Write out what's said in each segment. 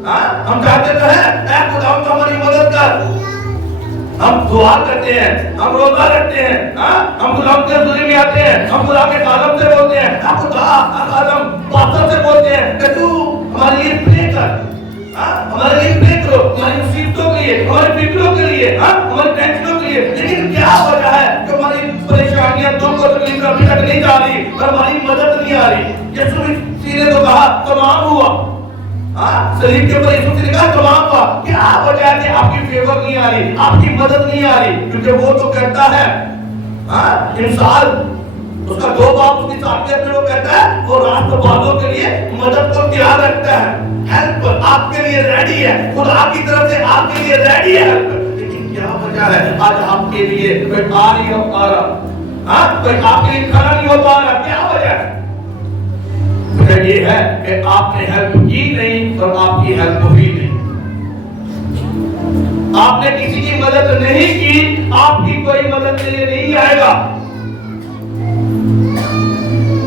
ہم چاہتے تو ہیں اے خدا ہماری مدد کر. ہم دعا کرتے ہیں, ہم روزہ رکھتے ہیں, ہم خدا کے حضور میں آتے ہیں, ہم خدا کے خادم سے بولتے ہیں, خدا خادم پاسٹر سے بولتے ہیں کہ تو ہمارے لیے پرے کر, ہمارے لیے پرے کرو, ہماری مصیبتوں کے لیے, ہماری فکروں کے لیے, ہماری ٹینشنوں کے لیے. لیکن کیا وجہ ہے کہ ہماری پریشانیاں دکھ اور تکلیف ابھی تک نہیں جا رہی اور ہماری مدد نہیں آ رہی؟ یسوع مسیح نے تو کہا تمام ہوا, صلیب کے اوپر یسوع نے کہا تمام ہوا. کیا وجہ ہے کہ آپ کی فیور نہیں آ رہی, آپ کی مدد نہیں آ رہی؟ کیونکہ وہ تو کہتا ہے انسان, اس کا دو باپ اس کی صاحبیت میں وہ کہتا ہے وہ راست بازوں کے لیے مدد کو تیار رکھتا ہے. ہیلپ آپ کے لیے ریڈی ہے, خدا کی طرف سے آپ کے لیے ریڈی ہے ہیلپ. لیکن کیا وجہ ہے آج آپ کے لیے کوئی آ نہیں ہو پا رہا, کوئی آپ کے لیے کھڑا نہیں ہو پا رہا؟ کیا وجہ ہے؟ وجہ یہ ہے کہ آپ نے ہیلپ کی نہیں اور آپ کی ہیلپ ہوئی نہیں. آپ نے کسی کی مدد نہیں کی, آپ کی کوئی مدد کے لیے نہیں آئے گا.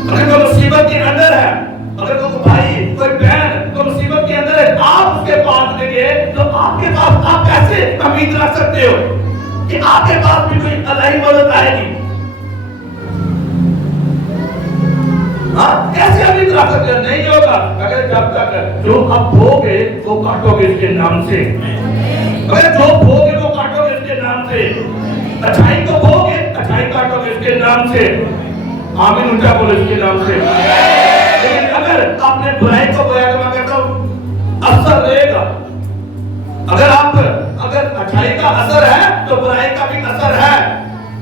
اگر کوئی مصیبت کے اندر ہے, اگر کوئی بھائی کوئی بہن کوئی مصیبت کے اندر ہے, آپ اس کے پاس لے گئے تو آپ کے پاس آپ کیسے امید رکھ سکتے ہو کہ آپ کے پاس بھی کوئی الہی مدد آئے گی؟ کیسے امید رکھ سکتے ہو؟ نہیں ہوگا. اگر جب تک جو اب بھوگے وہ کاٹو گے اس کے نام سے, اگر جو بھوگے وہ کاٹو گے اس کے نام سے, اچھائی کو بھوگے اچھائی کاٹو گے اس کے نام سے. آمین اونچا بولو اس کے نام سے. لیکن اگر آپ نے برائی کو بویا تو میں کہتا ہوں اثر رہے گا. اگر اچھائی کا اثر ہے تو برائی کا بھی اثر ہے.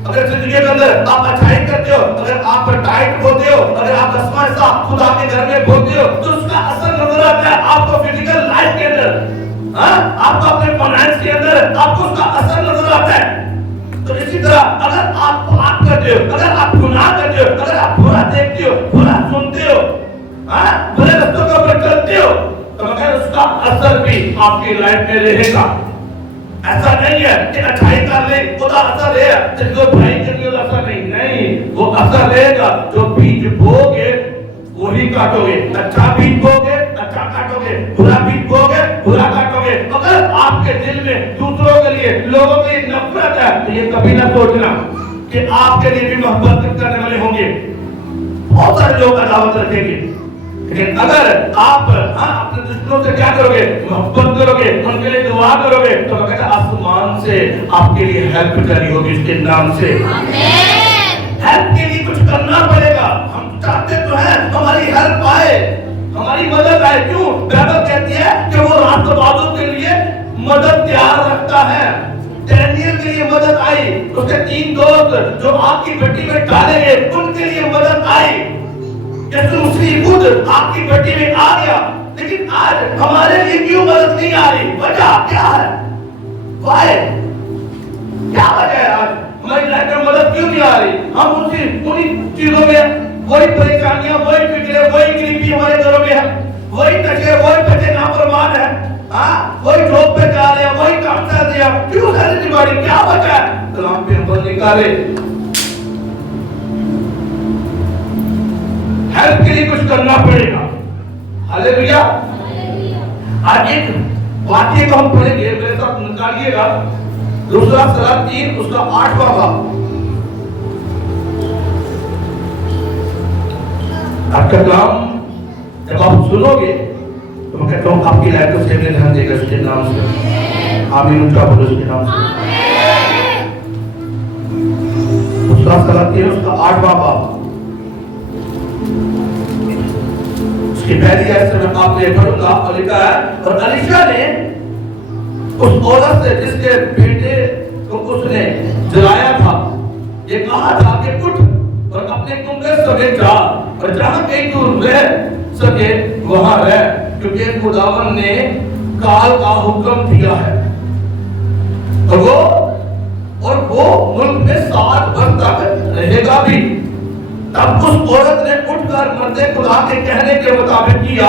اگر زندگی کے اندر آپ اچھائی کرتے ہو, اگر آپ ٹائٹ ہوتے ہو, اگر آپ دسواں حصہ خدا کے گھر میں بولتے ہو تو اس کا اثر نظر آتا ہے آپ کو فزیکل لائف کے اندر, آپ کو اپنے فائنانس کے اندر آپ کو اس کا اثر نظر آتا ہے. تو اسی طرح اگر آپ پاپ کرتے ہو, اگر آپ گناہ کرتے ہو, اگر آپ برا دیکھتے ہو, برا سنتے ہو, برے رستوں کے اوپر چلتے ہو, تو مگر اس کا اثر بھی آپ کی لائف میں رہے گا. ایسا نہیں ہے کہ اچھائی کر لے خدا اثر ہے, جو بھائی کے لیے اثر نہیں, وہ اثر رہے گا. جو بیج بوگے وہی کاٹو گے. اچھا بیج بوگے اچھا کاٹو گے, برا بیج بوگے برا کاٹو گے. اگر آپ کے دل میں دوسروں کے لیے لوگوں کے لیے نفرت ہے تو یہ کبھی نہ سوچنا کہ آپ کے لیے بھی محبت کرنے والے ہوں گے. بہت سارے لوگ عداوت رکھیں گے, لیکن اگر آپ اپنے دشمنوں سے کیا کرو گے؟ محبت کرو گے, ان کے لیے دعا کرو گے, تو میں کہتا آسمان سے آپ کے لیے ہیلپ جاری ہوگی اس کے نام سے. ہیلپ کے لیے کچھ کرنا پڑے گا. ہم چاہتے تو ہیں ہماری ہیلپ آئے, ہماری مدد آئے. کیوں؟ بائبل کہتی ہے کہ وہ راست بازوں کے لیے مدد تیار رکھتا ہے. ڈینیل کے لیے مدد آئی, اس کے 3 دوست جو آگ کی بھٹی میں ڈالے گئے ان کے لیے مدد آئی. یسوع مسیح خود آپ کی بھٹی میں آ گیا, لیکن آج ہمارے لیے کیوں مدد نہیں آ رہی؟ وجہ کیا ہے؟ وائے کیا وجہ ہے آج ہماری لائف میں مدد کیوں نہیں آ رہی؟ ہم انہی چیزوں میں وہی پریشانیاں, وہی فکریں, وہی غریبی ہمارے گھروں میں ہے, وہی نشے, وہی بچے نافرمان ہیں, وہی جاب پہ جا رہے ہیں, وہی کام کر رہے ہیں. کیوں نہیں بڑی؟ کیا وجہ ہے؟ کلام پہ ہم نکالے. ہیلپ کے لیے کچھ کرنا پڑے گا. ہاللیلویا. آج ایک واقعے کو ہم پڑھیں گے, میرے ساتھ نکالیے گا. دوسرا سلام 3 اس کا 8واں باب. آپ کا کلام جب آپ سنو گے تو میں کہتا ہوں آپ کی لائف کو سیونے دھیان دے گا اس کے نام سے. آمین اونچا بولو اس کے نام سے. دوسرا سلام 3 اس کا 8واں باب. اس کی پہلی آیت سے میں آپ نے پڑھوں گا اور لکھا ہے, اور الیشا نے اس عورت سے جس کے بیٹے کو اس نے جلایا تھا یہ کہا تھا کہ اٹھ اور اپنے کنبے سمیت جا اور جہاں کہیں تو رہ سکے وہاں رہ, کیونکہ خداوند نے کال کا حکم دیا ہے. اور وہ ملک میں 7 برس تک رہے گا بھی. تب اس عورت نے اٹھ کر مرد خدا کے کہنے کے مطابق کیا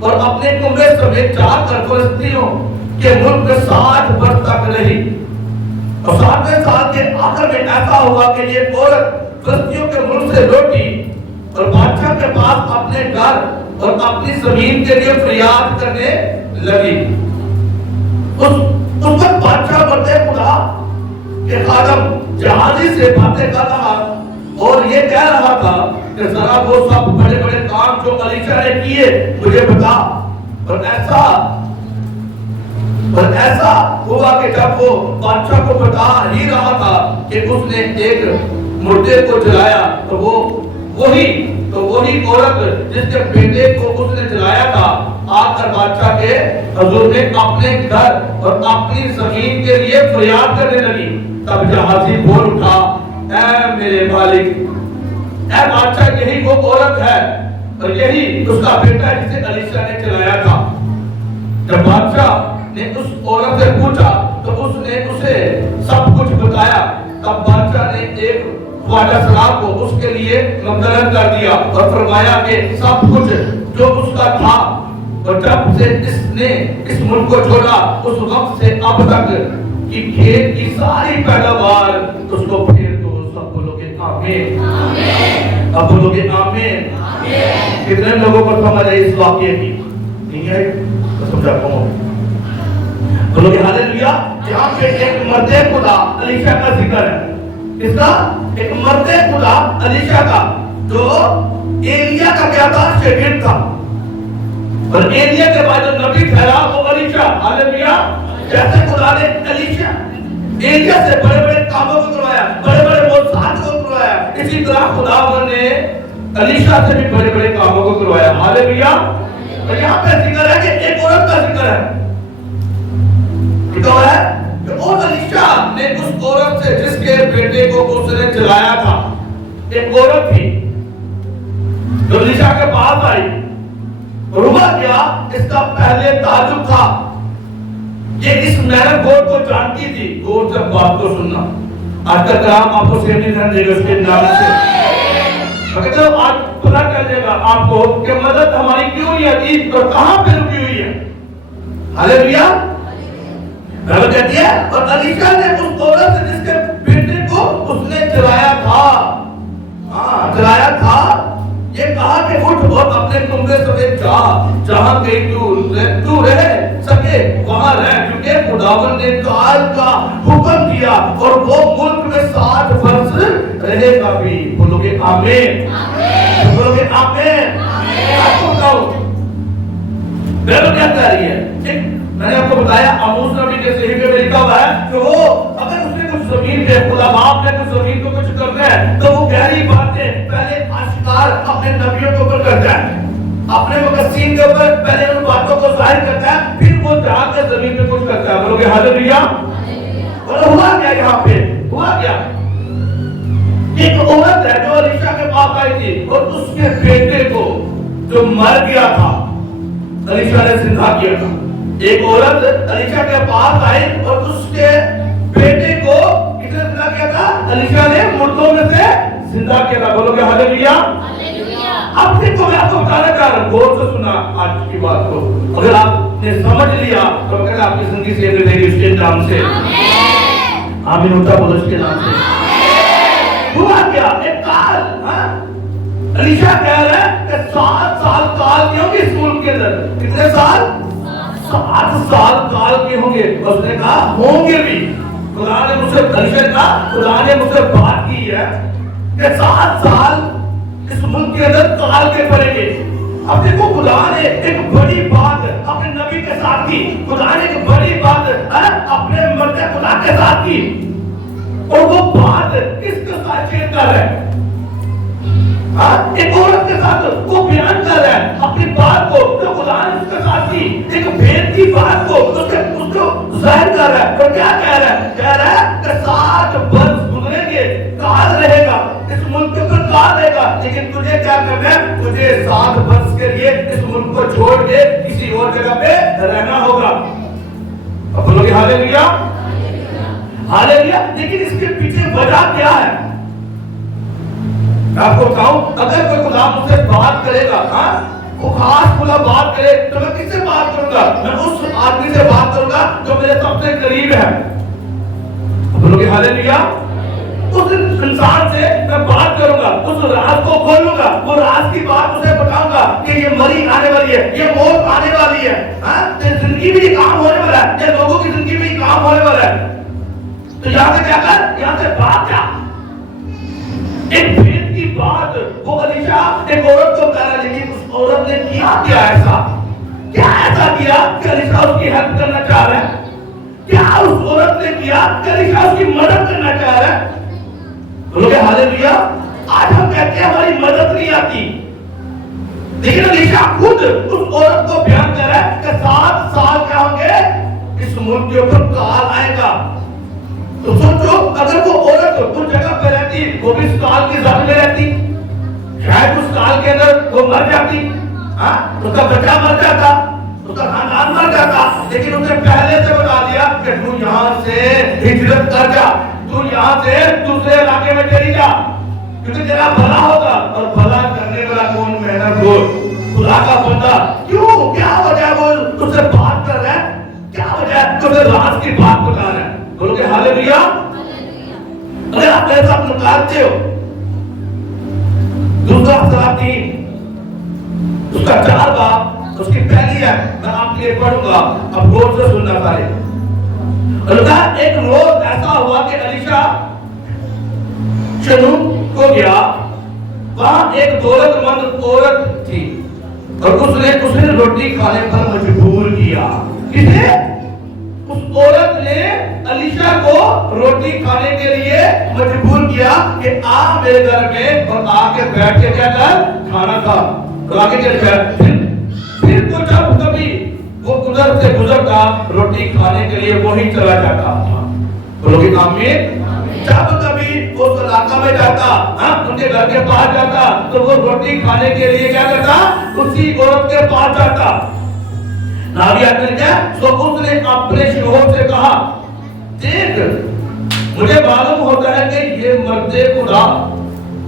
اور اپنے کنبے سمیت جا کر فلسطینیوں کے ملک میں 60 برس تک رہی. اور 60ویں سال کے آخر میں ایسا ہوا کہ یہ عورت فلسطینیوں کے ملک سے لوٹی اور بادشاہ کے پاس اپنے گھر اور اپنی زمین کے لیے فریاد کرنے لگی۔ اس وقت بادشاہ بندے خدا کے خادم جہازی سے باتیں کر رہا اور یہ کہہ رہا تھا کہ ذرا وہ سب بڑے بڑے کام جو الیشا نے کیے مجھے بتا۔ اور ایسا ہوا کہ جب وہ بادشاہ کو بتا ہی رہا تھا کہ اس نے ایک مردے کو جلایا تو وہی عورت جس کے بیٹے کو اس نے جلایا تھا آ کر بادشاہ کے حضور میں اپنے گھر اور اپنی زمین کے لیے فریاد کرنے لگی۔ تب جہازی بول اٹھا، اے میرے مالک، اے بادشاہ، یہی وہ عورت ہے اور یہی اس کا بیٹا ہے جسے الیشا نے جلایا تھا۔ جب بادشاہ نے اس عورت سے پوچھا تو اس نے اسے سب کچھ بتایا۔ تب بادشاہ نے ایک خواجہ سراب کو اس کے لیے مقرر کر دیا اور فرمایا کہ سب کچھ جو اس کا تھا اور جب سے اس نے اس ملک کو چھوڑا اس وقت سے اب تک کی کھیت کی ساری پیداوار اس کو پھیر دو۔ سب بولو گے آمین، اب بولو گے آمین۔ کتنے لوگوں کو سمجھ ہے اس واقعے کی؟ نہیں ہے تو سمجھاتا ہوں، بولو گے ہاللیلویا۔ یہاں پہ ایک مرد خدا الیشا کا ذکر ہے۔ اس کا ایک مرد خدا الیشا کا جو ایلیا کا کیا تھا؟ شاگرد تھا، اور ایلیا کے بعد جو نبی ٹھہرا وہ الیشا۔ ہاللیلویا۔ جیسے خدا نے ایلیا سے بڑے بڑے کاموں کو کروایا، بڑے بڑے معجزات کو کروایا، اسی طرح خدا نے الیشا سے بھی بڑے بڑے کاموں کو کروایا۔ ہاللیلویا۔ اور یہاں پہ ذکر ہے کہ ایک عورت کا ذکر ہے، کہتا ہے کہ وہ الیشا نے اس عورت سے جس کے بیٹے کو اس نے جلایا تھا، ایک عورت تھی جو الیشا کے پاس آئی۔ ہوا کیا؟ اس کا پہلے تعجب تھا، یہ اس میرے گوٹ کو جانتی تھی۔ گوٹ جب بات کو سننا، آج کا کلام آپ کو سیو نہیں کرنے دے گا اس کے نام سے، مگر آج پتہ کر دے گا آپ کو کہ مدد ہماری کیوں نہیں آتی اور کہاں پہ رکی ہوئی ہے۔ ہاللیلویا۔ بائبل کہتی ہے اور الیشا نے اس عورت سے جس کے بیٹے کو اس نے جلایا تھا، یہ کہا کہ اٹھ اور اپنے کمرے سمیت جا، جہاں کہیں تو رہ سکے وہاں رہ، کیونکہ خداوند نے کال کا حکم دیا اور وہ ملک میں 60 برس رہے گا بھی۔ بولو گے آمین، بولو گے آمین۔ آپ کو بتاؤ بائبل کیا کہہ رہی ہے؟ میں نے آپ کو بتایا آموس نبی کے صحیفے میں لکھا ہوا ہے کہ وہ اگر اس نے کچھ زمین پہ خدا باپ نے کچھ زمین کو کچھ کرنا ہے تو وہ گہری باتیں پہلے آشکار اپنے نبیوں کے اوپر کرتا ہے، اپنے مقصدین کے اوپر پہلے ان باتوں کو ظاہر کرتا ہے، پھر وہ جا کے زمین پہ کچھ کرتا ہے۔ بولو گے ہاللیلویا۔ اور ہوا کیا یہاں پہ؟ ہوا کیا؟ ایک عورت ہے جو الیشا کے پاس آئی تھی اور اس کے بیٹے کو جو مر گیا تھا الیشا نے زندہ کیا تھا۔ ایک عورت الیشا کے پاس آئی اور اس کے بیٹے کو کس نے زندہ کیا تھا؟ الیشا نے مردوں میں سے زندہ کیا تھا۔ بولو گے ہاللیلویا۔ اب پھر تو میں آپ کو بتانا چاہ رہا ہوں، غور سے سنا آج کی بات کو، اگر آپ نے سمجھ لیا تو میں کہتا آپ کی زندگی سے دے گی اس کے نام سے آمین ہوتا، بولو اس کے نام سے۔ ہوا کیا؟ ایک کال، الیشا کہہ رہا ہے کہ 7 سال کال کی ہوگی اس ملک کے اندر۔ کتنے سال؟ 7 سال کال کے ہوں گے۔ اس نے کہا ہوں گے بھی، خدا نے مجھ سے الیشا نے کہا خدا نے مجھ سے بات کی ہے کہ 7 سال اس ملک کے اندر کال کے پڑیں گے۔ اب دیکھو خدا نے ایک بڑی بات اپنے نبی کے ساتھ کی، خدا نے ایک بڑی بات اپنے مرد خدا کے ساتھ کی، اور وہ بات کس کے ساتھ شیئر کر رہا ہے؟ ایک عورت کے ساتھ وہ بیان کر رہا ہے اپنی بات کو جو خدا نے اس کے ساتھ کی، ایک بھید کی بات کو اس کو ظاہر کر رہا ہے۔ اور کیا کہہ رہا ہے؟ کہہ رہا ہے کہ 60 برس گزریں گے، کال رہے گا اس ملک کے اوپر، کال رہے گا، لیکن تجھے کیا کرنا ہے؟ تجھے 60 برس کے لیے اس ملک کو چھوڑ کے کسی اور جگہ پہ رہنا ہوگا۔ اب بولو گے ہاللیلویا، ہاللیلویا۔ لیکن اس کے پیچھے وجہ کیا ہے؟ میں آپ کو بتاؤں، اگر کوئی خدا مجھ سے بات کرے گا، وہ خاص خدا بات کرے تو میں کس سے بات کروں گا؟ میں اس آدمی سے بات کروں گا جو میرے سب سے قریب ہے۔ بولو گے ہاللیلویا۔ اس انسان سے میں بات کروں گا، اس راز کو کھولوں گا، وہ راز کی بات اسے بتاؤں گا کہ یہ مری آنے والی ہے، یہ موت آنے والی ہے، زندگی میں یہ کام ہونے والا ہے، یہ لوگوں کی زندگی میں یہ کام ہونے والا ہے. تو یہاں سے کیا کر، یہاں سے بات کیا، ایک بھید کی بات. وہ علیشا ایک عورت کو کہہ رہا، لیکن اس عورت نے کیا ایسا، کیا ایسا کیا کہ علیشا اس کی ہیلپ کرنا چاہ رہا ہے؟ کیا اس عورت نے کیا کہ علیشا اس کی مدد کرنا چاہ رہا ہے؟ بولوگے ہاللیلویا. آج ہم کہتے ہیں ہماری مدد نہیں آتی، لیکن علیشا خود اس عورت کو بیان کر رہا ہے کہ 7 سال کیا ہوں گے، اس ملک کے اوپر کال آئے گا. تو سوچو اگر وہ عورت اس جگہ پہ رہتی، وہ بھی اس کال کی زد میں رہتی، شاید اس کال کے اندر وہ مر جاتی، اس کا بچہ مر جاتا، اس کا خاندان مر جاتا. لیکن اس نے پہلے سے بتا دیا کہ تو یہاں سے ہجرت کر جا، تو یہاں سے دوسرے علاقے میں چلی جا، کیونکہ تیرا بھلا ہوگا. اور بھلا کرنے والا کون؟ محنت گور، خدا کا بندہ. کیوں؟ کیا وجہ ہے وہ تجھ سے بات کر رہا ہے؟ کیا وجہ ہے تجھے راز کی بات بتا رہا ہے؟ بولو کہ ہاللیلویا. اگر آپ میرے ساتھ نکالتے ہو دوسرا سلاطین اس کا 4 باب اس کی پہلی ہے، میں آپ کے لیے پڑھوں گا، اب غور سے سننا پائے. اللہ ایک روز ایسا ہوا کہ علیشا شنو کو گیا، وہاں ایک دولت مند عورت تھی اور اس نے روٹی کھانے پر مجبور کیا. کسے؟ اس عورت نے علیشا کو روٹی کھانے کے لیے مجبور کیا کہ آ میرے گھر میں اور آ کے بیٹھ کے کیا کر، کھانا کھا. تو آگے چل کر پھر تو جب کبھی وہ ادھر سے گزرتا روٹی کھانے کے لیے وہی چلا جاتا. بولو کہ آمین. جب کبھی وہ اس علاقہ میں جاتا، ان کے گھر کے پاس جاتا تو وہ روٹی کھانے کے لیے کیا کرتا، اسی عورت کے پاس جاتا. راوی آدمی نے کیا، تو اس نے اپنے شوہر سے کہا، دیکھ مجھے معلوم ہوتا ہے کہ یہ مرد خدا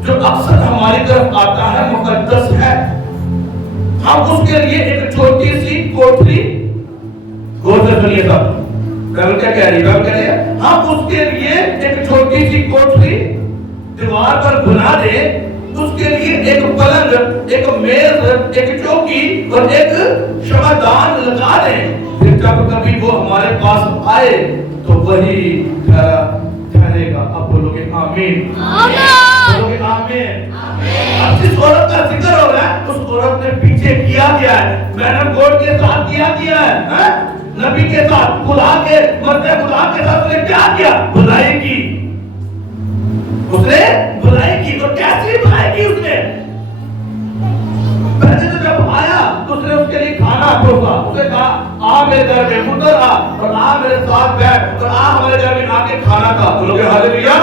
جو اکثر ہماری طرف آتا ہے مقدس ہے، ہم اس کے لیے ایک چھوٹی سی کوٹری، غور سے سنیے سب، بائبل کیا کہہ رہی ہے، بائبل کہہ رہی ہے ہم اس کے لیے ایک چھوٹی سی کوٹری دیوار پر بنا دیں، اس کے لیے ایک پلنگ، ایک میز، ایک چوکی اور ایک شمعدان لگا دیں، پھر جب کبھی وہ ہمارے پاس آئے تو وہی ٹھہرے گا. اب بولو کہ آمین. بولو کہ آمین. اب جس عورت کا ذکر ہو رہا ہے اس عورت نے پیچھے کیا ہے، میں نے گوڑ کے ساتھ کیا ہے، نبی کے ساتھ، خدا کے مرد خدا کے ساتھ نے کیا بھلائی کی. اس نے بھلائی کی. اور کیسی بھلائی کی اس نے؟ پہلے تو جب آیا تو اس نے اس کے لیے کھانا پروسا، اس نے کہا آ میرے گھر میں اتر آ اور آ میرے ساتھ بیٹھ اور آ ہمارے گھر میں آ کے کھانا کھا. بولو کہ ہاللیلویا.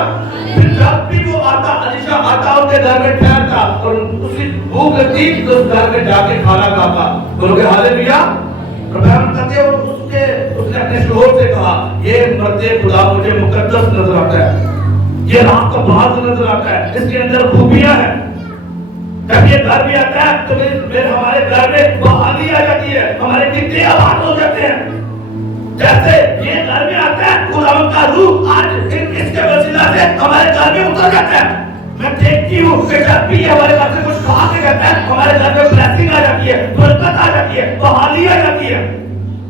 پھر جب بھی وہ آتا، علیشا آتا ان کے گھر میں ٹھہرتا اور اسی بھوک لگتی تو اس گھر میں جا کے کھانا کھاتا. بولو کہ ہاللیلویا. اور بیان کرتے ہیں اس نے اپنے شوہر سے کہا، یہ مرد خدا مجھے مقدس نظر آتا ہے، یہ راہ کا باز نظر آتا ہے، اس کے اندر خوبیاں ہیں. جب یہ گھر بھی آتا ہے تو ہمارے گھر میں بحالی آ جاتی ہے، ہمارے کتنے آباد ہو جاتے ہیں. جیسے یہ گھر میں آتا ہے خدا کا روح آج اس کے وسیلہ سے ہمارے گھر میں اتر جاتا ہے. میں دیکھتی ہوں کہ جب بھی ہمارے گھر سے کچھ کھا کے جاتا ہے ہمارے گھر میں بلیسنگ آ جاتی ہے، برکت آ جاتی ہے، بحالی آ جاتی ہے.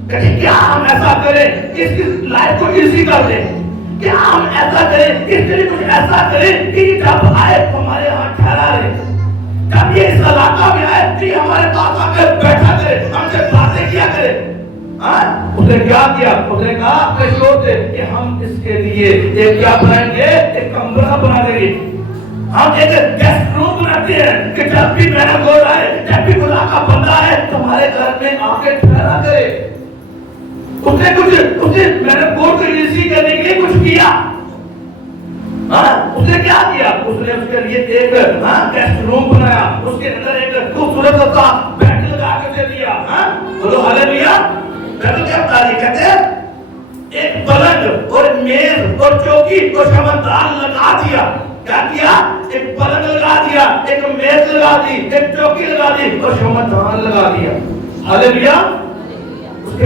لیکن کیا ہم ایسا کریں اس کی لائف کو ایزی کر دیں؟ کیا ہم ایسا کریں اس کے لیے کچھ ایسا کریں کہ جب آئے ہمارے یہاں ٹھہرا رہے، جب یہ اس علاقہ میں آئے کہ ہمارے پاس آ کر بیٹھا کرے، ہم سے باتیں کیا کرے. اس نے کیا کیا؟ اس نے کہا اپنے شوہر سے کہ ہم اس کے لیے ایک کیا بنائیں گے، ایک کمرہ بنا دیں گے، ہم ایک گیسٹ روم بناتے ہیں کہ جب بھی میرا گھر آئے، جب بھی خدا کا بندہ آئے تمہارے گھر میں آ کے ٹھہرا کرے. اس نے میرے گھر کو ایزی کرنے کے لیے کچھ کیا. اس نے کیا کیا؟ اس نے اس کے لیے ایک گیسٹ روم بنایا، اس کے اندر ایک خوبصورت سا بیڈ لگا کے دیا. بولو ہاللیلویا. بیٹھو کیا تاریخ کہتے ہیں ایک پلنگ اور میز اور چوکی اور شمعدان لگا دیا. کیا کیا؟ ایک پلنگ لگا دیا، ایک میز لگا دی، ایک چوکی لگا دی اور شمعدان لگا دیا. ہاللیلویا. اس کے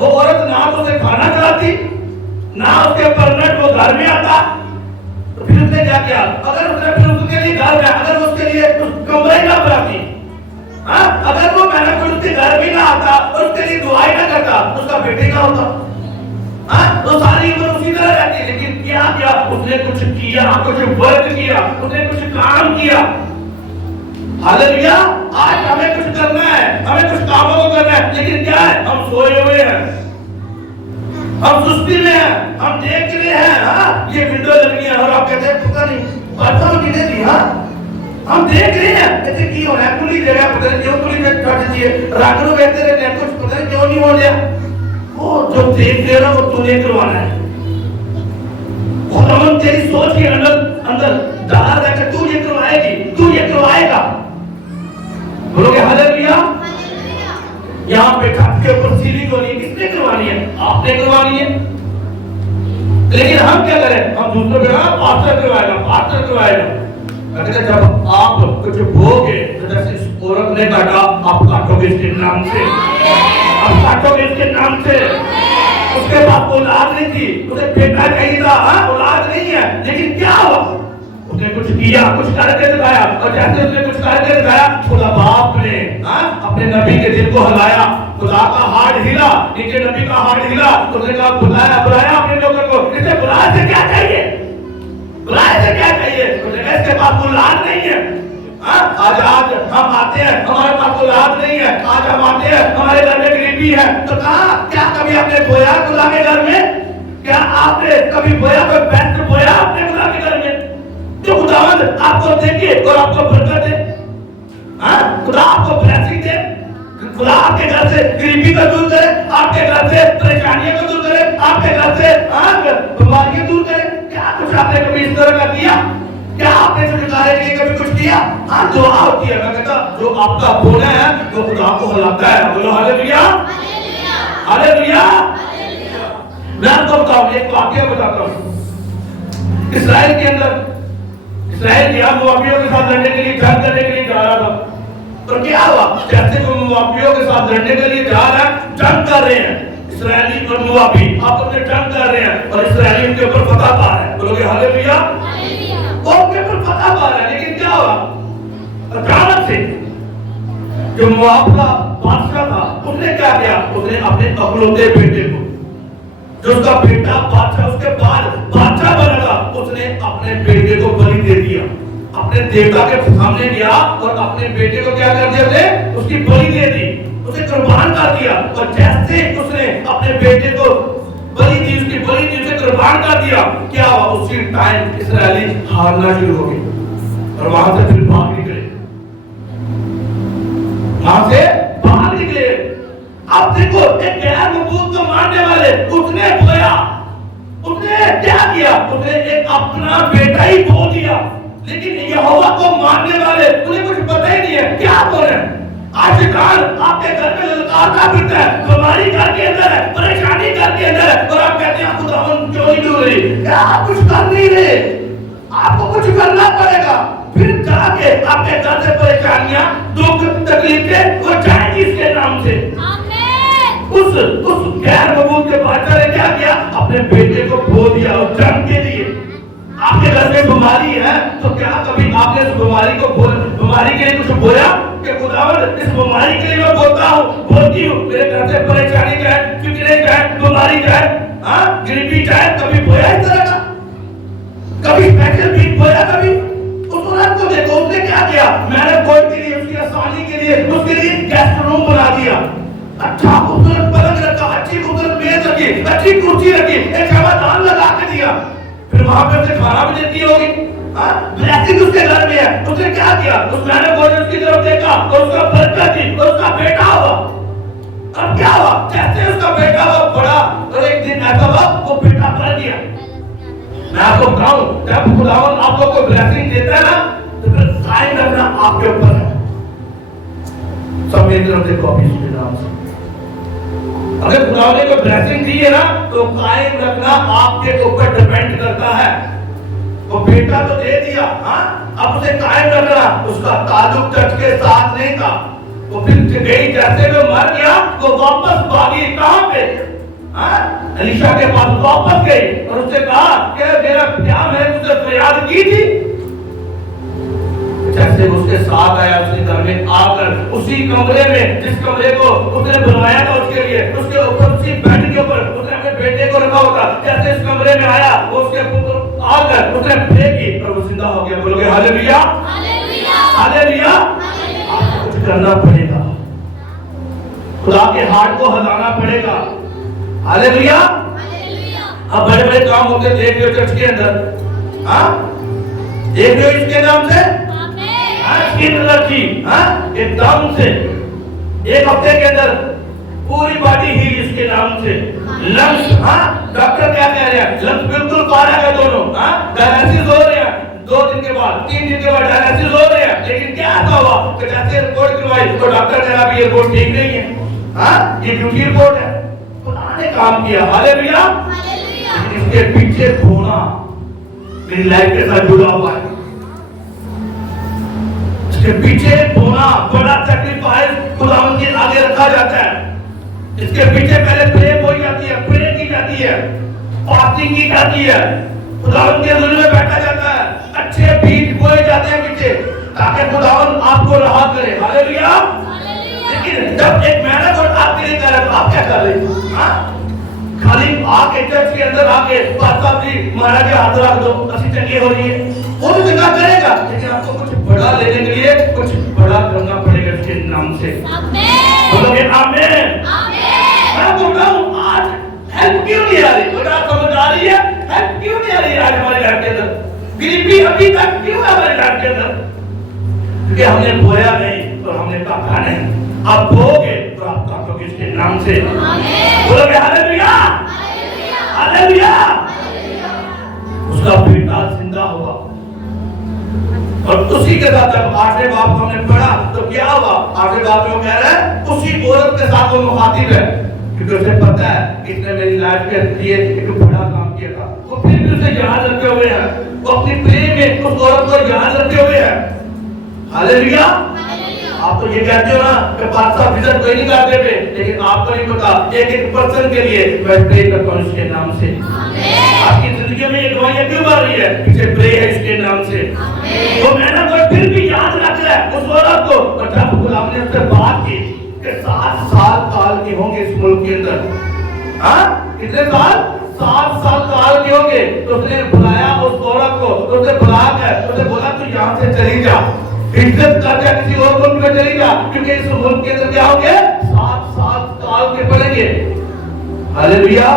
وہ عورت نہ تو اسے کھانا کھلاتی نہ اس کے پرمنٹ وہ گھر میں آتا، تو پھر اس نے کیا کیا؟ اگر اس نے پھر اس کے لیے گھر میں، اگر اس کے لیے کمرے نہ بناتی، اگر وہ میں نے کوئی اس کے گھر بھی نہ آتا اور اس کے لیے دعائیں نہ کرتا، اس کا بیٹے کا ہوتا، تو ساری عمر اسی طرح رہتی۔ لیکن کیا کیا؟ اس نے کچھ کیا، کچھ ورک کیا، اس نے کچھ کام کیا۔ ہاللویا! آج ہمیں کچھ کرنا ہے، ہمیں کچھ کاموں کو کرنا ہے، لیکن کیا ہے؟ ہم سوئے ہوئے ہیں، ہم سستی میں ہیں، ہم دیکھ رہے ہیں یہ ونڈو لگی ہے اور آپ کہتے ہیں پتہ نہیں بادشاہ نے کتنے دی، ہم دیکھ رہے ہیں ایسے کی ہو رہا ہے، کلی جگہ پتہ نہیں کیوں کلی میں کٹ دیے، رنگ رو کہتے رہتے ہیں، کچھ پتہ نہیں کیوں نہیں ہو گیا۔ وہ جو دیکھ رہے نا وہ تو نے کروانا ہے، خداوند تیری سوچ کے اندر ڈالا رہا کہ تو یہ کروائے گی، تو یہ کروائے گا۔ بولو گے ہاللویا! یہاں پہ چھت کے اوپر سیلنگ ہونی ہے، کس نے کروانی ہے؟ آپ نے کروانی ہے۔ لیکن ہم کیا کریں؟ ہم دوسروں کے پاسٹر کروائے گا، پاسٹر کروائے گا۔ کہتے ہیں جب آپ کچھ بھوگے تو جیسے اس عورت نے کاٹا، آپ کاٹو گے اس کے نام سے، آپ کاٹو گے اس کے نام سے۔ اس کے بعد اولاد نہیں تھی، اسے بیٹا چاہیے تھا، اولاد نہیں ہے، لیکن کیا ہوا؟ اس نے کچھ کیا، کچھ کر کے دکھایا، اور جیسے اس نے کچھ کر کے دکھایا، خدا باپ نے اپنے نبی کے دل کو ہلایا، خدا کا ہارٹ ہلا، نیچے نبی کا ہارٹ ہلا، اس نے کہا بلایا اپنے لوگوں کو، اسے بلایا سے کیا چاہیے؟ بلایا سے کیا چاہیے؟ اس نے کہا اس کے پاس اولاد نہیں ہے۔ آج ہم آتے ہیں، ہمارے پاس اولاد نہیں ہے، آج ہم آتے ہیں، ہمارے گھر میں غریبی ہے، تو کہا کیا کبھی آپ نے بویا خدا کے گھر میں؟ کیا آپ نے کبھی بویا، کوئی بیسٹ بویا آپ نے خدا کے گھر میں؟ جو خداوند آپ کو دیکھے اور آپ کو برکت دے، خدا آپ کو بلیسنگ دے، خدا آپ کے گھر سے غریبی کو دور کرے، آپ کے گھر سے پریشانیوں کو دور کرے، آپ کے گھر سے بیماریاں دور کرے۔ کیا کچھ آپ نے کبھی اس طرح کا کیا؟ کیا آپ نے چھٹکارے کے لیے کبھی کچھ کیا؟ دعا ہوتی ہے، میں کہتا جو آپ کا بونا ہے وہ خدا کو ہلاتا ہے۔ بولو ہاللویا! ہاللویا! میں آپ کو بتاؤں، ایک واقعہ بتاتا ہوں۔ اسرائیل کے اندر اسرائیل یہاں موابیوں کے ساتھ لڑنے کے لیے، جنگ کرنے کے لیے جا رہا تھا، تو کیا ہوا؟ جیسے وہ موابیوں کے ساتھ لڑنے کے لیے جا رہا ہے، جنگ کر رہے ہیں اسرائیلی اور موابی، آپس میں جنگ کر رہے ہیں اور اسرائیلی ان کے اوپر فتح پا رہے ہیں۔ بولو گے ہاللویا! وہ ان کے اوپر فتح پا رہا ہے، لیکن کیا ہوا؟ اچانک سے جو مواب کا بادشاہ تھا، اس نے کیا کیا؟ اس نے اپنے اکلوتے بیٹے کو، جو اس کا بیٹا بادشاہ اس کے بعد بادشاہ بنا تھا، اس نے اپنے بیٹے کو بلی دے دیا، اپنے دیوتا کے سامنے گیا اور اپنے بیٹے کو کیا کر دیا؟ نے اس کی بلی دے دی، اسے قربان کر دیا، اور جیسے اس نے اپنے بیٹے کو بلی دی، اس کی بلی دی، اسے قربان کر دیا، کیا ہوا؟ اسی ٹائم اسرائیلی ہارنا شروع ہو گئے اور وہاں سے پھر بھاگ نکلے، وہاں سے باہر نکلے۔ اب دیکھو ایک غیر مقبول کو ماننے والے، اس نے بویا، اس نے کیا کیا؟ اس نے ایک اپنا بیٹا ہی بو دیا، لیکن یہوہ کو ماننے والے انہیں کچھ پتہ ہی نہیں ہے کیا بول رہے ہیں۔ آج کل آپ کے گھر میں للکارتا پھرتا ہے، بیماری گھر کے اندر ہے، پریشانی گھر کے اندر ہے، اور آپ کہتے ہیں خداوند کیوں نہیں دور رہی؟ کیا آپ کچھ کر نہیں رہے؟ آپ کو کچھ کرنا پڑے گا، پھر جا کے آپ کے گھر سے پریشانیاں، دکھ، تکلیفیں وہ جائیں گی اس کے نام سے۔ اس غیر مقبول کے بادشاہ نے کیا کیا؟ اپنے بیٹے کو بو دیا اور جنگ کے لیے۔ آپ کے گھر میں بیماری ہے تو کیا کبھی آپ نے اس بیماری کے لیے کچھ بویا کہ خداوند اس بیماری کے لیے میں بولتا ہوں، بولتی ہوں، میرے گھر سے پریشانی جائے، فکریں جائے، بیماری جائے، غریبی جائے؟ کبھی بویا اس طرح کا؟ کبھی اسپیشل بیٹ بویا؟ کبھی اس عورت کو دیکھو، اس نے کیا کیا؟ میں نے کوئی کے لیے، اس کی آسانی کے لیے، اس کے لیے گیسٹ روم بنا دیا، اچھا خوبصورت پلنگ رکھا، اچھی خوبصورت میز رکھی، اچھی کرسی رکھی، ایک ہوادار لگا کے دیا، پھر وہاں پہ اسے کھانا بھی دیتی ہوگی، بلیسنگ اس کے گھر میں ہے۔ اس نے کیا کیا؟ اس میں نے اس کی طرف دیکھا اور اس کا برکت دی اور اس کا بیٹا ہوا۔ اب کیا ہوا؟ جیسے اس کا بیٹا ہوا بڑا، اور ایک دن ایسا ہوا وہ بیٹا بڑھ گیا۔ میں آپ کو بتاؤں، جب خداوند آپ کو کوئی بلیسنگ دیتا ہے نا تو پھر قائم رکھنا آپ کے اوپر ہے۔ سب میری طرف دیکھو ابھی اس کے نام سے، اگر خدا نے کوئی بلیسنگ دی ہے نا تو قائم رکھنا آپ کے اوپر ڈیپینڈ کرتا ہے۔ وہ بیٹا تو دے دیا، اب اسے قائم رکھنا، اس کا تعلق چرچ کے ساتھ نہیں تھا، وہ پھر گئی، جیسے وہ مر گیا وہ واپس بھاگی کہاں پہ؟ علیشا کے پاس واپس گئی اور اس سے کہا کہ میرا کیا میں نے تجھے فریاد کی تھی؟ جیسے اس کے ساتھ آیا اس کے گھر میں آ کر اسی کمرے میں جس کمرے کو اس نے بنوایا تھا اس کے لیے، اس کے اوپر اسی بیڈ کے اوپر اس نے اپنے بیٹے کو رکھا ہوتا، جیسے اس کمرے میں آیا وہ اس کے اوپر آ کر اس نے پھینکی اور وہ زندہ ہو گیا۔ بولو گے ہاللیلویا، ہاللیلویا۔ آپ کو کچھ کرنا پڑے گا، خدا کے ہاتھ کو ہلانا پڑے گا۔ ہاللیلویا۔ اب بڑے بڑے کام ہوتے دیکھ رہے ہو چرچ کے اندر، دیکھ رہے ہو اس کے نام سے ایک دم سے ایک ہفتے کے اندر پوری باڈی ہی اس کے نام سے لنگس، ڈاکٹر کیا کہہ رہے ہیں؟ لنگس بالکل فارغ ہے دونوں، ڈائلیسس ہو رہے ہیں 2 دن کے بعد 3 دن کے بعد ڈائلیسس ہو رہے ہیں، لیکن کیا ایسا ہوا کہ جیسے رپورٹ کروائی تو ڈاکٹر کہہ رہا یہ رپورٹ ٹھیک نہیں ہے، یہ ڈیوٹی رپورٹ ہے۔ خدا نے کام کیا، ہاللیلویا۔ لیکن اس کے پیچھے کھونا میری لائف کے ساتھ جڑا ہوا ہے، کے پیچھے ہونا بڑا سیکریفائس خداوند کے آگے رکھا جاتا ہے۔ اس کے پیچھے پہلے پرے ہوئی جاتی ہے، پرے کی جاتی ہے، فاسٹنگ کی جاتی ہے، خداوند کے حضور میں بیٹھا جاتا ہے، اچھے بیج بوئے جاتے ہیں پیچھے تاکہ خداوند آپ کو رہا کرے۔ ہاللیلویا۔ لیکن جب ایک محنت اور آپ کے لیے کر رہا ہے تو آپ کیا کر رہے ہیں؟ خالی آ کے چرچ کے اندر آ کے پاسٹر جی مہاراج کے ہاتھ رکھ دو اسی چنگی ہو رہی ہے، وہ بھی چنگا کرے گا، لیکن آپ کو کچھ بڑا لینے کے لیے کچھ بڑا کرنا پڑے گا اس کے نام سے۔ بولو گے آمین۔ میں بول رہا ہوں آج ہیلپ کیوں نہیں آ رہی؟ بڑا سمجھ آ رہی ہے ہیلپ کیوں نہیں آ رہی ہے آج ہمارے لائف کے اندر؟ غریبی ابھی تک کیوں ہے ہمارے لائف کے اندر؟ کیونکہ ہم نے بویا نہیں اور ہم نے کاٹا نہیں۔ آپ بو گے تو آپ کاٹو گے اس کے نام سے۔ بولو گے ہاللیلویا، ہاللیلویا۔ اس کا بیٹا زندہ ہوا اور اسی کے ساتھ جب 8ویں باب کو ہم نے پڑھا تو کیا ہوا؟ 8ویں باب میں وہ کہہ رہا ہے اسی عورت کے ساتھ وہ مخاطب ہے، کیونکہ اسے پتا ہے کہ اس نے میری لائف کے لیے ایک بڑا کام کیا تھا۔ وہ پھر بھی اسے یاد رکھتے ہوئے ہیں، وہ اپنی پرے میں اس عورت کو یاد رکھتے ہوئے ہیں۔ ہاللیلویا۔ آپ تو یہ کہتے ہو نا کہ بادشاہ وزٹ کوئی نہیں کرتے تھے، لیکن آپ کو نہیں پتا ایک ایک پرسن کے لیے میں پرے کرتا ہوں اس کے نام سے۔ آپ کی زندگیوں میں یہ دعائیں کیوں بڑھ رہی ہے؟ پیچھے پرے ہے اس کے نام سے۔ وہ میں نے کوئی پھر بھی یاد رکھ رہا ہے اس عورت کو، اور جب غلام نے اس سے بات کی کہ 7 سال کال کے ہوں گے اس ملک کے اندر، کتنے سال؟ 7 سال کال کے ہوں گے، تو اس نے بلایا اس عورت کو، اس نے بلا کر اس نے بولا تو یہاں سے چلی جا، ہجرت کر جا کسی اور ملک میں چلی جا، کیونکہ اس ملک کے اندر کیا ہوں گے؟ 7 سال کال کے پڑیں گے۔ ہاللیلویا۔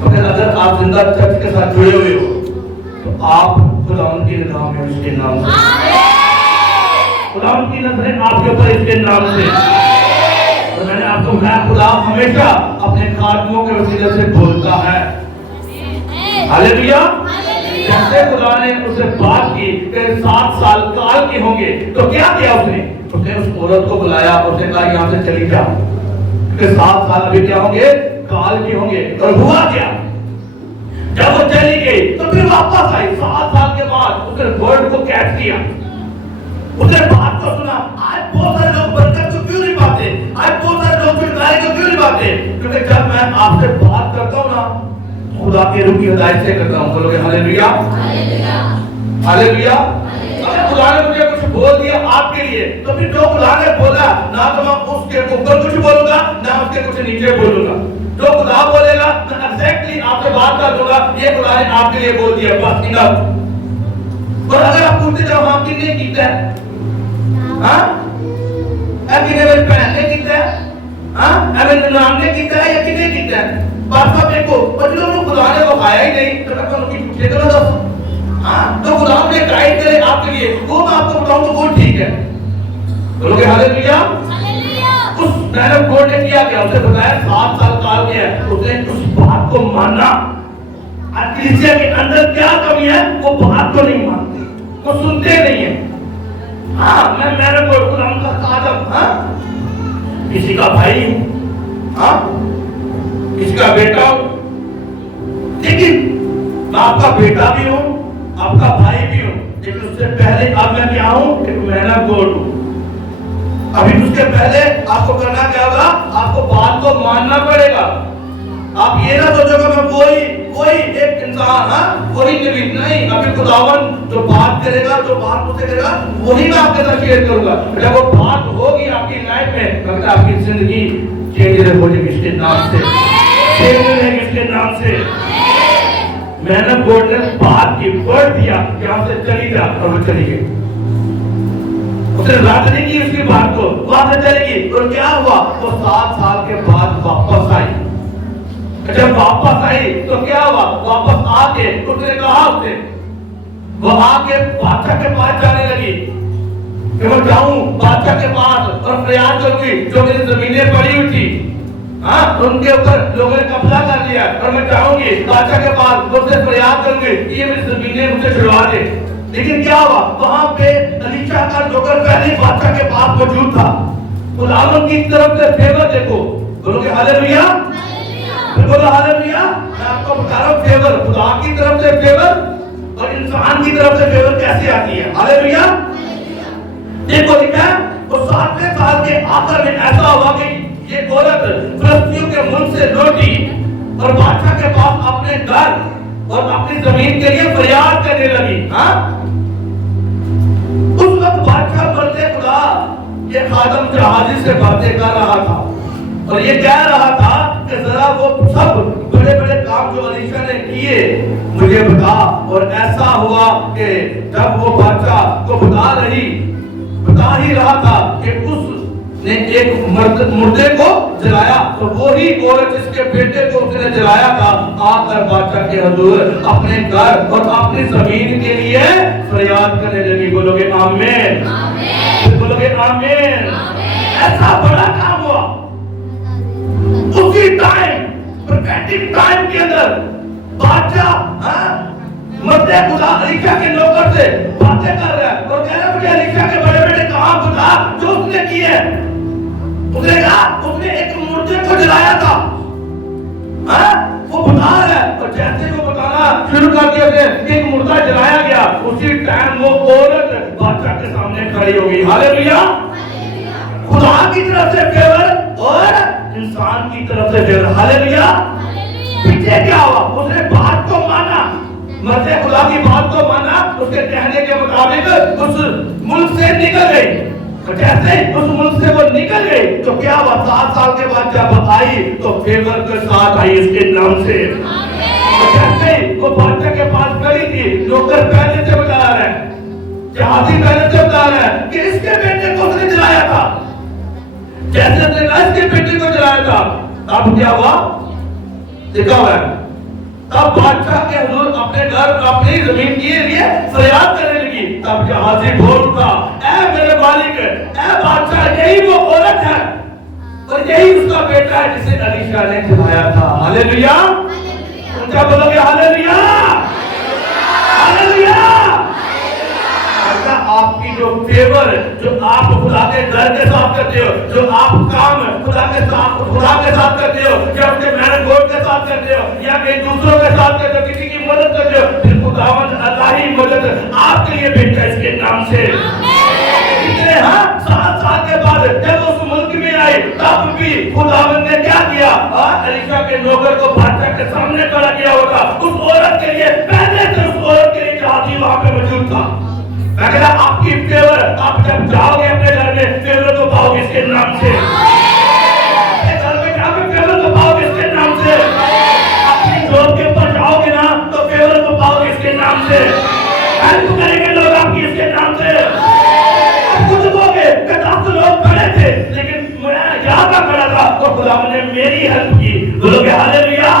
مگر اگر آپ زندہ چرچ کے ساتھ جڑے ہوئے ہو تو آپ خداوند کی نگاہ میں اس کے نام سے، خداوند کی نظریں آپ کے اوپر اس کے نام سے۔ اور میں نے آپ کو کہا خدا ہمیشہ اپنے خادموں کے وسیلے سے بولتا ہے۔ ہاللیلویا۔ جیسے خدا نے اسے بات کی کہ 7 سال کال کے ہوں گے تو کیا کیا اس نے اس عورت کو بلایا اور اس نے کہا یہاں سے چلی جا، کہ 7 سال ابھی کیا ہوں گے؟ کال کے ہوں گے۔ اور ہوا کیا؟ جب وہ چلی گئی تو پھر واپس آئی 7 سال کے بعد، اس نے ورڈ کو کیچ کیا، اس نے بات کو سنا۔ آج بہت سارے لوگ برکت کو کیوں نہیں پاتے؟ آج بہت سارے لوگ چھٹکارے کو کیوں نہیں پاتے؟ کیونکہ جب میں آپ سے بات کرتا ہوں نا خدا کے روح کی ہدایت سے کرتا ہوں۔ بولو گے ہاللیلویا، ہاللیلویا۔ اگر خدا نے مجھے کچھ بول دیا آپ کے لیے تو پھر جو خدا نے بولا نہ تو میں اس کے اوپر کچھ بولوں گا نہ اس کے کچھ نیچے بولوں گا۔ جو خدا بولے گا میں ایگزیکٹلی آپ سے بات کر دوں گا یہ خدا نے آپ کے لیے بول دیا، بس انف۔ اور اگر آپ پوچھتے جاؤ ہم کن نے کیتا ہے، میری بہن نے کیتا ہے، میرے نام نے کیتا ہے یا کن نے کیتا ہے؟ بات صاحب دیکھو، اور جو خدا نے وہ کھایا ہی نہیں تو میں ان کی پوچھے کرو دس، تو خدا نے گائیڈ کرے آپ کے لیے وہ میں آپ کو بتاؤں تو وہ ٹھیک ہے۔ بولو گے ہاللیلویا۔ اس محرم گوڈ نے کیا کیا؟ اسے بتایا 7 سال کال کے ہے، اس نے اس بات کو مانا۔ کلیسیا کے اندر کیا کمی ہے؟ وہ بات کو نہیں مانتے، وہ سنتے نہیں ہیں۔ میں محرم گوڈ خدا کا خادم، کسی کا بھائی ہوں، کسی کا بیٹا ہوں، لیکن میں آپ کا بیٹا بھی ہوں، آپ کا بھائی بھی ہوں، لیکن اس سے پہلے اب میں کیا ہوں؟ ایک محرم گوڈ ہوں۔ ابھی اس کے پہلے آپ کو کرنا کیا ہوگا؟ آپ کو بات کو ماننا پڑے گا. آپ یہ نہ سوچو کہ میں وہی ایک انسان وہی نبی نہیں. ابھی خداوند جو بات کرے گا، جو بات مجھ سے کرے گا، وہی میں آپ کے ساتھ شیئر کروں گا. جب وہ بات ہوگی آپ کی لائف میں، مگر آپ کی زندگی چینج ہو جائے گی اس کے نام سے، چینج ہو جائے گی اس کے نام سے. میں نے گوڈ نے بات کی ورڈ دیا کہ یہاں سے چلی جا، اور وہ چلی گئی. اس نے رد نہیں کی اس کی بات کو، وہاں سے چلے گی. اور کیا ہوا؟ وہ 7 سال کے بعد واپس آئی. جب واپس آئی تو کیا ہوا؟ واپس آ کے اس نے کہا، اس نے وہ آ کے بادشاہ کے پاس جانے لگی کہ میں جاؤں بادشاہ کے پاس اور فریاد کروں گی جو میری زمینیں پڑی ہوئی تھی ان کے اوپر لوگوں نے قبضہ کر لیا، اور میں چاہوں گی بادشاہ کے پاس اس سے فریاد کروں گی کہ یہ میری زمینیں مجھے چھڑوا دے. لیکن کیا ہوا؟ وہاں پہ الیشا کا نوکر پہلے بادشاہ کے پاس موجود تھا. خداوند کی طرف سے فیور دیکھو، بولو کہ ہاللیلویا، بولو ہاللیلویا. میں آپ کو بتا رہا ہوں فیور، خدا کی طرف سے فیور اور انسان کی طرف سے فیور کیسے آتی ہے. ہاللیلویا. دیکھو لکھا ہے وہ 7ویں سال کے آخر میں ایسا ہوا کہ یہ عورت فلسطینیوں کے ملک سے لوٹی اور بادشاہ کے پاس اپنے گھر اور اپنی زمین کے لیے فریاد کرنے لگی. اس وقت بادشاہ مرد خدا یہ خادم جہازی سے باتیں کر رہا تھا اور یہ کہہ رہا تھا کہ ذرا وہ سب بڑے بڑے کام جو الیشا نے کیے مجھے بتا. اور ایسا ہوا کہ جب وہ بادشاہ کو بتا ہی رہا تھا کہ اس نے ایک مردے کو جلایا، تو وہی عورت جس کے بیٹے کو اس نے جلایا تھا آ کر بادشاہ کے حضور اپنے گھر اور اپنی زمین کے لیے فریاد کرنے لگی. بولو گے آمین، بولو گے آمین. ایسا بڑا کام ہوا اسی ٹائم، پروفیٹک ٹائم کے اندر. بادشاہ مرد خدا الیشا کے نوکر سے باتیں کر رہا ہے اور کہہ رہا ہے مجھے الیشا کے بڑے بڑے کام بتا جو اس نے کیے. اس نے کہا اس نے ایک مردے کو جلایا تھا، وہ بتا رہا ہے. اور جیسے وہ بتانا شروع کر دیا کہ ایک مردہ جلایا گیا، اسی ٹائم وہ عورت بادشاہ کے سامنے کھڑی ہو گئی. ہاللیلویا. خدا کی طرف سے فیور اور انسان کی طرف سے فیور. ہاللیلویا. پیچھے کیا ہوا؟ اس نے بات کو مانا، مرد خدا کی بات کو مانا، اس کے کہنے کے مطابق اس ملک سے نکل گئی. جیسے اس ملک سے وہ نکل گئی تو کیا ہوا؟ 7 سال کے بعد جب آئی تو فیور کے ساتھ آئی اس کے نام سے. جیسے وہ بادشاہ کے پاس کھڑی تھی، نوکر پہلے سے بتا رہا ہے، جہازی پہلے سے بتا رہا ہے کہ اس کے بیٹے کو اس نے جلایا تھا. جیسے اس نے اس کے بیٹے کو جلایا تھا، اب کیا ہوا؟ لکھا ہوا ہے تب بادشاہ کے حضور اپنے گھر اپنی زمین کے لیے فریاد کرنے لگی. تب جہازی بول اٹھا، اے میرے مالک، اے بادشاہ، یہی وہ عورت ہے اور یہی اس کا بیٹا ہے جسے الیشا نے جلایا تھا. ہاللیلویا. ان کا بولو گے ہاللیلویا، ہاللیلویا. آپ کی جو فیور، جو آپ خدا کے گھر کے ساتھ کرتے ہو، جو آپ کام خدا کے ساتھ کرتے ہو، یا اپنے مین گوڈ کے ساتھ کرتے ہو، یا کئی دوسروں کے ساتھ کرتے ہو، کسی کی مدد کرتے ہو، پھر خداوند الہی مدد آپ کے لیے بھیجتا ہے اس کے نام سے. اتنے 7 سال کے بعد جب اس ملک میں آئے تب بھی خداوند نے کیا کیا؟ الیشا کے نوکر کو بادشاہ کے سامنے کھڑا کیا ہوتا. اس عورت کے لیے پہلے سے اس عورت کے لیے جہازی وہاں پہ موجود تھا. میں کہتا آپ کی فیور، آپ جب جاؤ گے اپنے گھر میں فیور کو پاؤ گے اس کے نام سے. اپنے گھر میں جاؤ گے فیور کو پاؤ گے اس کے نام سے. اپنی جاب کے اوپر جاؤ گے نا تو فیور کو پاؤ گے اس کے نام سے. ہیلپ کریں گے لوگ آپ کی اس کے نام سے. آپ خود کہو گے کہ 10 لوگ کھڑے تھے لیکن میں یہاں کا کھڑا تھا اور خدا نے میری ہیلپ کی. بولو گے ہاللیلویا.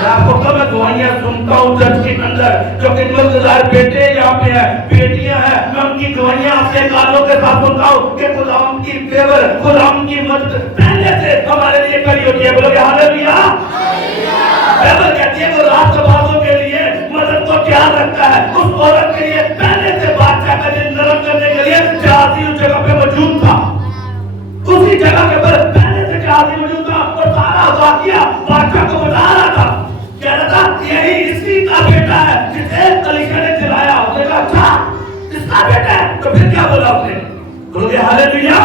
میں آپ کو کب دعائیاں سنتا ہوں چرچ کے اندر جو کہ مقتدر بیٹے یہاں پہ ہیں، بیٹیاں ہیں، میں ان کی دعائیاں اپنے کانوں کے ساتھ سنتا ہوں کہ خدا ان کی فیور، خدا ان کی مدد پہلے سے ہمارے لیے کری ہوتی ہے. بولو کہ ہاللیلویا. بائبل کہتی ہے وہ راست بازوں کے لیے مدد کو تیار رکھتا ہے. اس عورت کے لیے پہلے سے بادشاہ کا دل نرم کرنے کے لیے جہازی اس جگہ پہ موجود تھا. اسی جگہ کے پر پہلے سے جہازی موجود تھا اور سارا واقعہ بادشاہ کو بتا رہا تھا. کہہ رہا تھا یہی اسی کا بیٹا ہے جسے الیشا نے جلایا. اس نے کہا اچھا اس کا بیٹا ہے. تو پھر کیا بولا اس نے؟ بولو گے ہاللیلویا.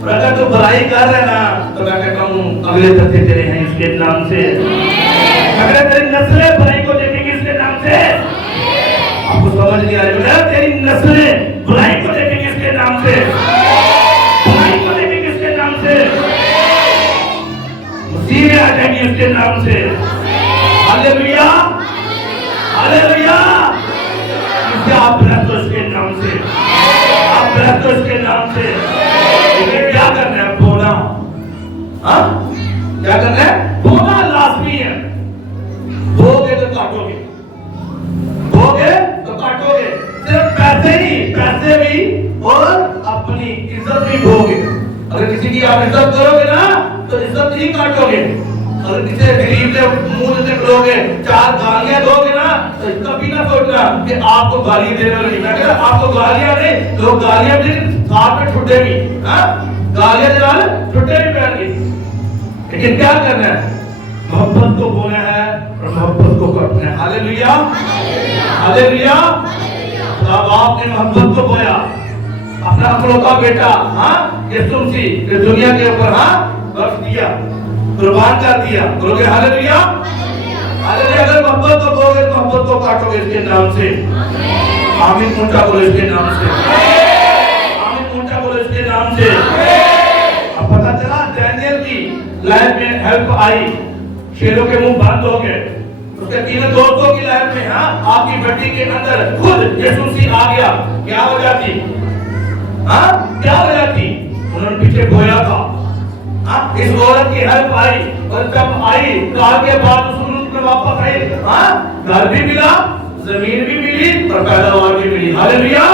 اور اگر تو بھلائی کر رہے نا تو میں کہتا ہوں اگلے درجے تیرے ہیں اس کے نام سے. اگر تیری نسلیں بھلائی کو دیکھیں گی اس کے نام سے. آپ کو سمجھ نہیں آ رہی ہے تیری نسلیں بھلائی کو دیکھیں گی اس کے نام سے. بھلائی کو دیکھیں گی اس کے نام سے. مصیبتیں آ جائیں گی اس کے نام سے. ہاللیلویا ہاللیلویا. آپ برہتو اس کے نام سے. آپ برہتو اس کے نام سے. کیا کرنا ہے؟ بونا. ہاں کیا کرنا ہے؟ بونا لازمی ہے. بو گے تو کاٹو گے. بو گے تو کاٹو گے. صرف پیسے ہی پیسے بھی اور اپنی عزت بھی بو گے. اگر کسی کی آپ عزت کرو گے نا تو عزت ہی کاٹو گے. اگر کسی غریب سے منہ سے نکلو گے 4 گالیاں دو گے نا تو کبھی نہ سوچنا کہ آپ کو گالی دینے والا نہیں. میں کہتا آپ کو گالیاں نہیں لوگ گالیاں بھی ساتھ میں چھٹے بھی. ہاں گالیاں دلال چھٹے بھی پہن گے. لیکن کیا کرنا ہے؟ محبت کو بونا ہے اور محبت کو کاٹنا ہے. ہاللیلویا ہاللیلویا. اب آپ نے محبت کو بویا اپنا اکلوتا بیٹا ہاں یسوع مسیح اس دنیا کے اوپر ہاں بخش دیا قربان کر دیا. بولو گے ہاللیلویا ہاللیلویا. اگر محبت کو بولو گے تو محبت کو کاٹو گے اس کے نام سے. آمین اونچا بولو اس کے نام سے. آمین اونچا بولو اس کے نام سے. اب پتہ چلا ڈینیل کی لائف میں ہیلپ آئی. شیروں کے منہ بند ہو گئے. اس کے 3 دوستوں کی لائف میں ہاں آپ کی بٹی کے اندر خود یسوع مسیح آ گیا. کیا وجہ تھی؟ ہاں کیا وجہ تھی؟ انہوں نے پیچھے بویا تھا. اس عورت کی ہیلپ آئی اور جب آئی تو آگے بعد اس میں واپس آئی. ہاں گھر بھی ملا زمین بھی ملی اور پیداوار بھی ملی. ہاللیلویا.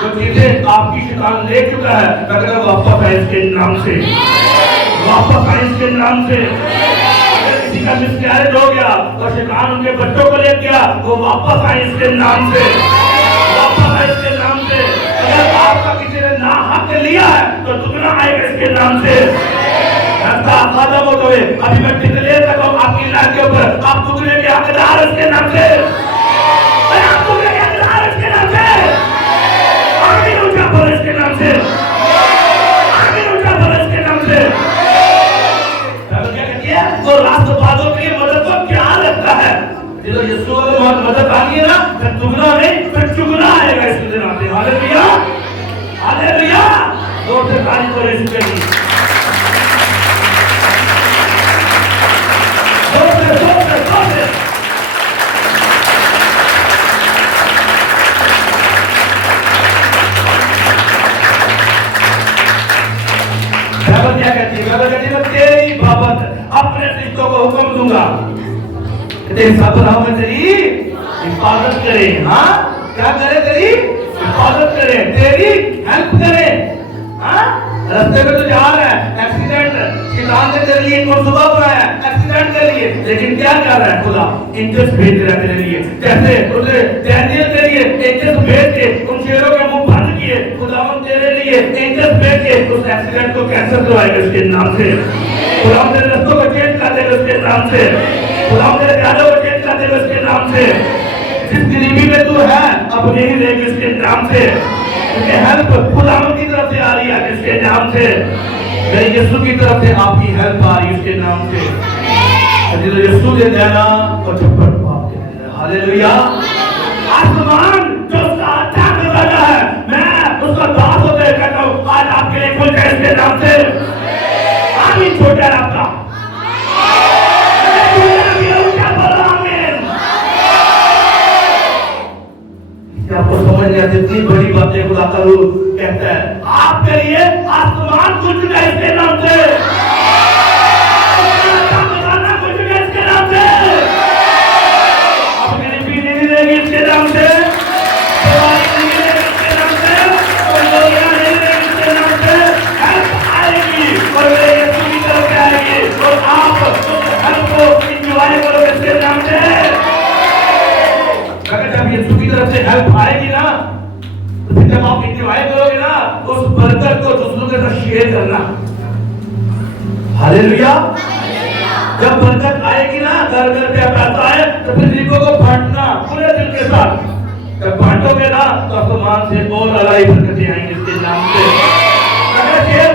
جو چیزیں آپ کی شیطان لے چکا ہے اگر واپس آئے اس کے نام سے. واپس آئے اس کے نام سے. کسی کا مسکیریج ہو گیا اور شیطان ان کے بچوں کو لے گیا وہ واپس آئے اس کے نام سے. واپس آئے اس کے نام سے. اگر آپ کا کسی نے ناحق لیا ہے تو دگنا آئے گا اس کے نام سے. ختم ہو گئے. ابھی میں ٹکلے تک ہوں آپ کی لائف کے اوپر. آپ دگنے کے حقدار اس کے نام سے. آپ دگنے کے حقدار اس کے نام سے. آمین اونچا بولو اس کے نام سے. آمین اونچا بولو اس کے نام سے. کیا کہتی ہے وہ راست بازوں کے لیے مدد کو کیا رکھتا ہے. جو یسوع نے مدد آئی ہے نا پھر دگنا نہیں پھر چگنا آئے گا اس کے نام سے. ہاللیلویا ہاللیلویا. زور سے تالی کرو اس کے لیے. کیا کہتی ہے؟ میں تیری بابت اپنے رشتوں کو حکم دوں گا تیری صبر میں تیری حفاظت کرے. ہاں کیا کرے؟ تیری حفاظت کرے تیری ہیلپ کرے. ہاں رستے میں تو جا رہا ہے ایکسیڈنٹ شیطان نے تیرے لیے ایک صبح بنایا ایکسیڈنٹ کے لیے لیکن کیا کر رہا ہے خدا؟ اینجلز بھیج رہا ہے تیرے لیے. جیسے اسے ڈینیل کے لیے اینجلز بھیج کے ان شیروں کے منہ بند کیے خداوند تیرے لیے اینجلز بھیج کے اس ایکسیڈنٹ کو کینسل کروائے گا اس کے نام سے. خداوند تیرے رستوں کو چینج کر دے گا اس کے نام سے. خداوند تیرے پیادوں کو چینج کر دے گا اس کے نام سے. جس غریبی میں تو ہے اپنے ہی لے گا اس کے نام سے. کیونکہ ہیلپ خداوند کی طرف سے آ رہی ہے اس کے نام سے. میرے یسوع کی طرف سے آپ کی ہیلپ آ رہی ہے اس کے نام سے. یسوع دے دینا اور چپڑ باپ دے دینا. ہاللیلویا. آسمان جو اس کا اچھا خزانہ ہے میں اس کا دعا کو دے کہتا ہوں آج آپ کے لیے کھل جائے اس کے نام سے. آمین. چھوٹا ہے آپ کا آپ کو سمجھ نہیں آتی اتنی بڑی باتیں خدا کا روح کہتا ہے آپ کے لیے آسمان کھل چکا ہے اس کے نام سے. کھل چکا ہے اس کے نام سے. آپ کے لیے پینے نہیں دے گی اس کے نام سے. دوائی نہیں دے گی اس کے نام سے. کوئی دوریاں نہیں دے گی اس کے نام سے. ہیلپ آئے گی اور میرے یسوع کی طرف سے آئے گی اور آپ اس ہیلپ کو انجوائے کرو اس کے نام سے. اگر جب یسوع کی طرف سے ہیلپ آئے گی نا تو پھر جب آپ انجوائے کرو گے نا اس برکت کو دوسروں کے ساتھ شیئر کرنا. ہاللیلویا. جب برکت آئے گی نا گھر گھر پہ پیسہ آئے تو پھر غریبوں کو بانٹنا پورے دل کے ساتھ. جب بانٹو گے نا تو آسمان سے اور اعلیٰ برکتیں آئیں گی اس کے نام سے. اگر شیئر